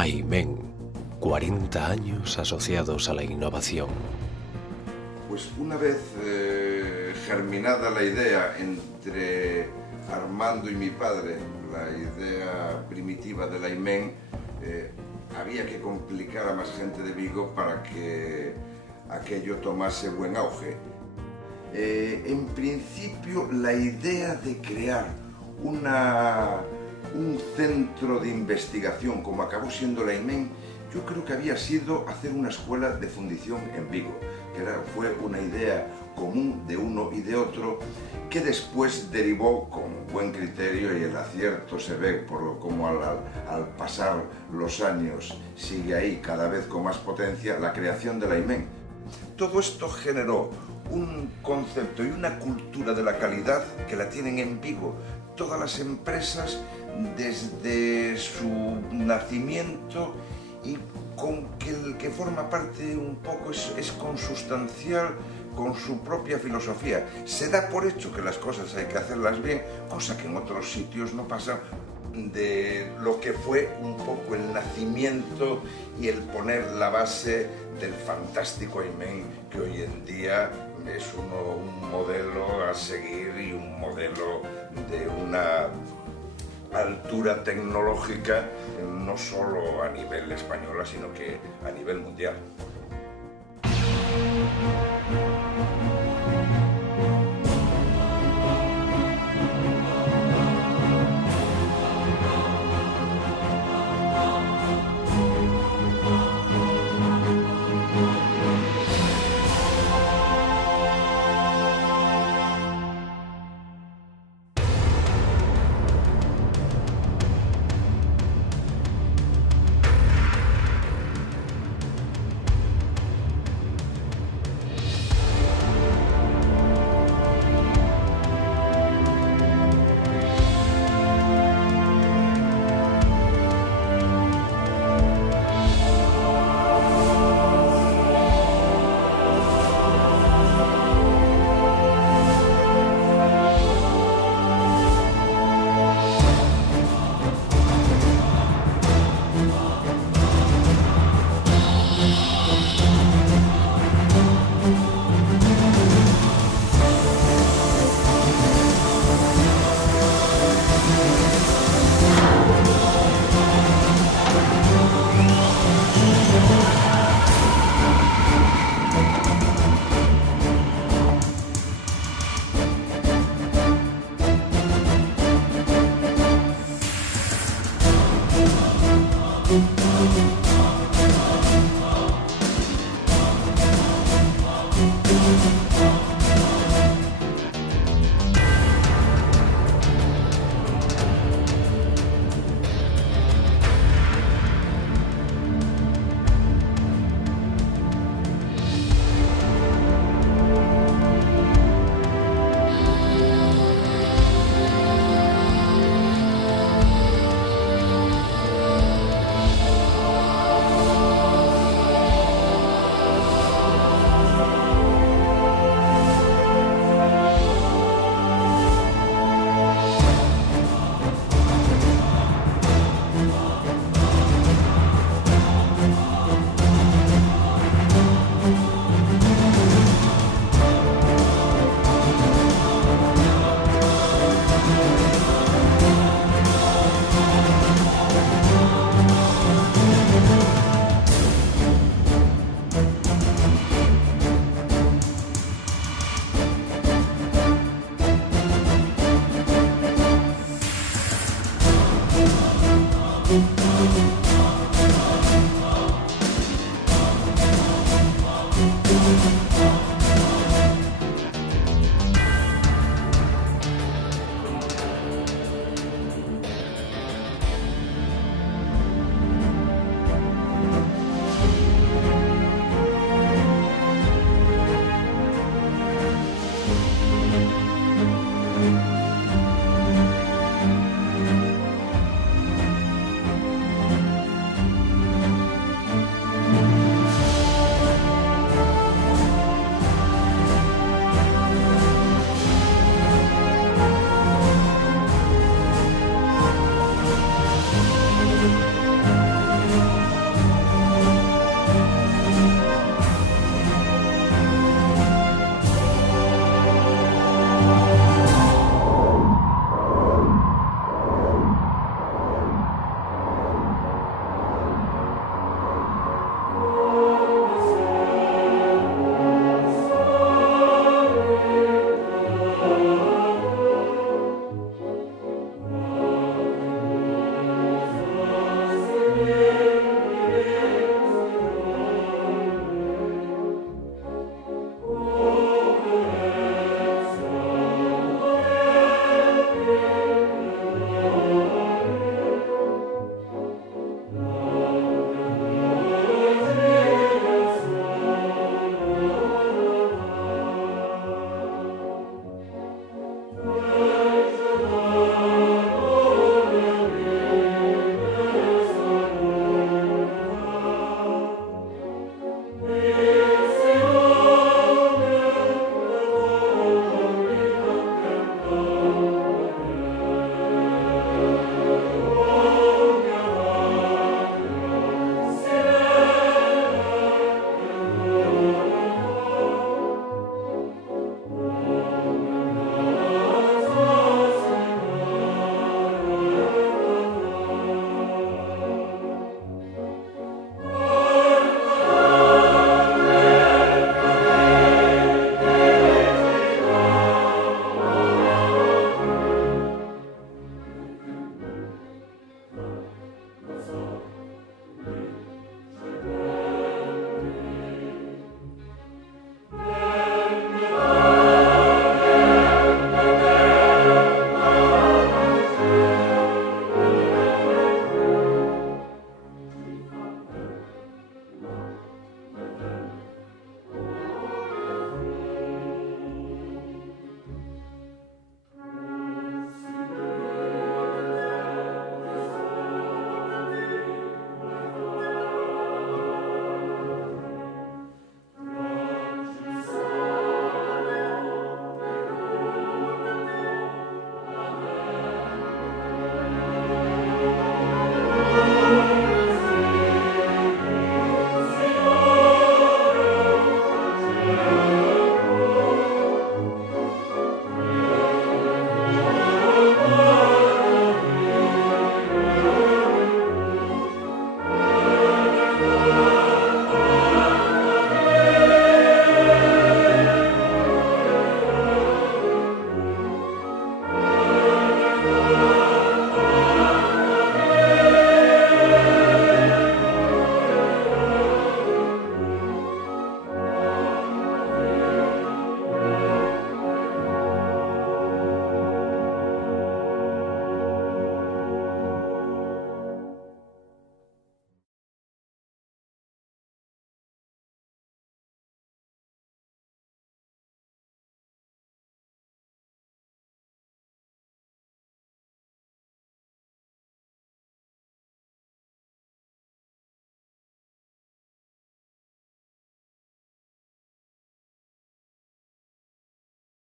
AIMEN, 40 años asociados a la innovación. Pues una vez germinada la idea entre Armando y mi padre, la idea primitiva del AIMEN, había que complicar a más gente de Vigo para que aquello tomase buen auge. En principio, la idea de crear un centro de investigación como acabó siendo el AIMEN, yo creo que había sido hacer una escuela de fundición en Vigo, que fue una idea común de uno y de otro, que después derivó con buen criterio, y el acierto se ve por como al pasar los años sigue ahí cada vez con más potencia, la creación del AIMEN. Todo esto generó un concepto y una cultura de la calidad que la tienen en Vigo todas las empresas desde su nacimiento, y con que el que forma parte un poco es consustancial con su propia filosofía. Se da por hecho que las cosas hay que hacerlas bien, cosa que en otros sitios no pasa, de lo que fue un poco el nacimiento y el poner la base del fantástico AIMEN, que hoy en día es un modelo a seguir y un modelo de una altura tecnológica no solo a nivel español, sino que a nivel mundial.